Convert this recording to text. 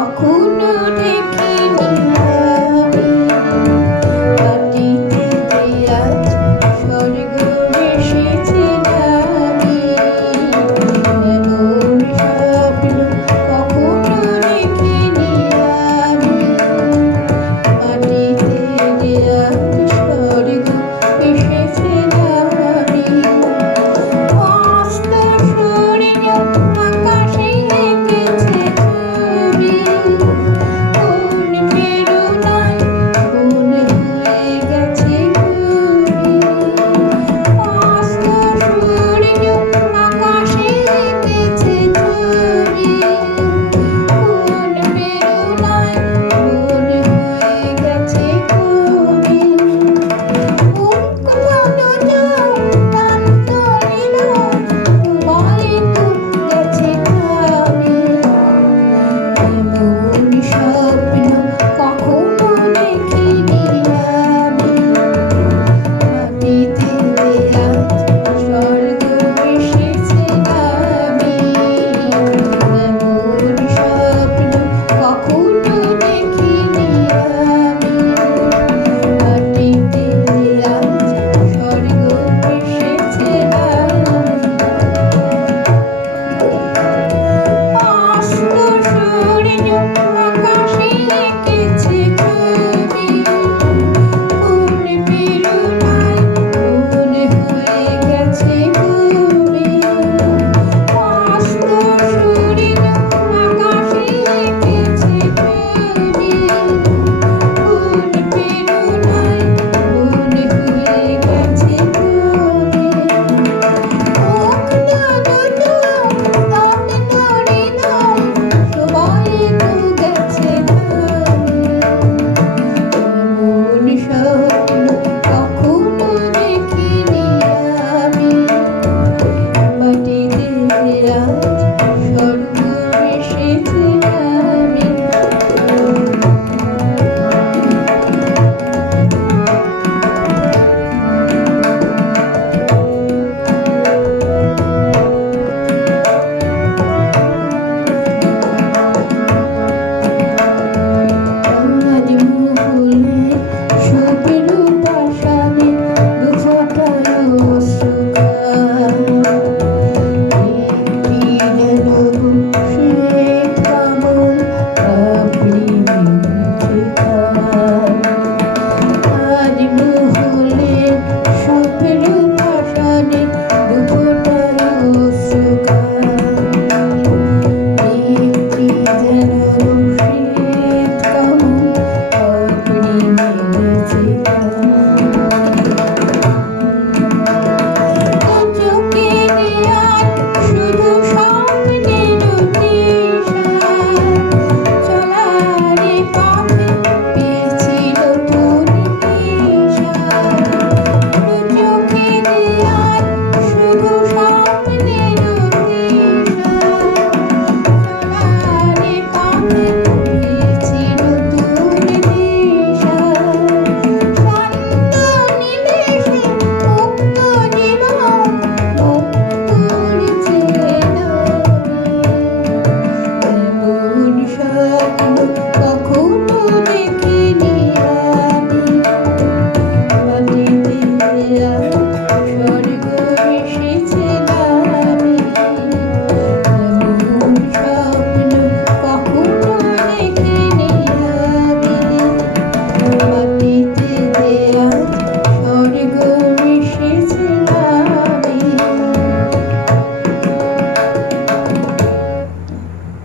কখনো দেখি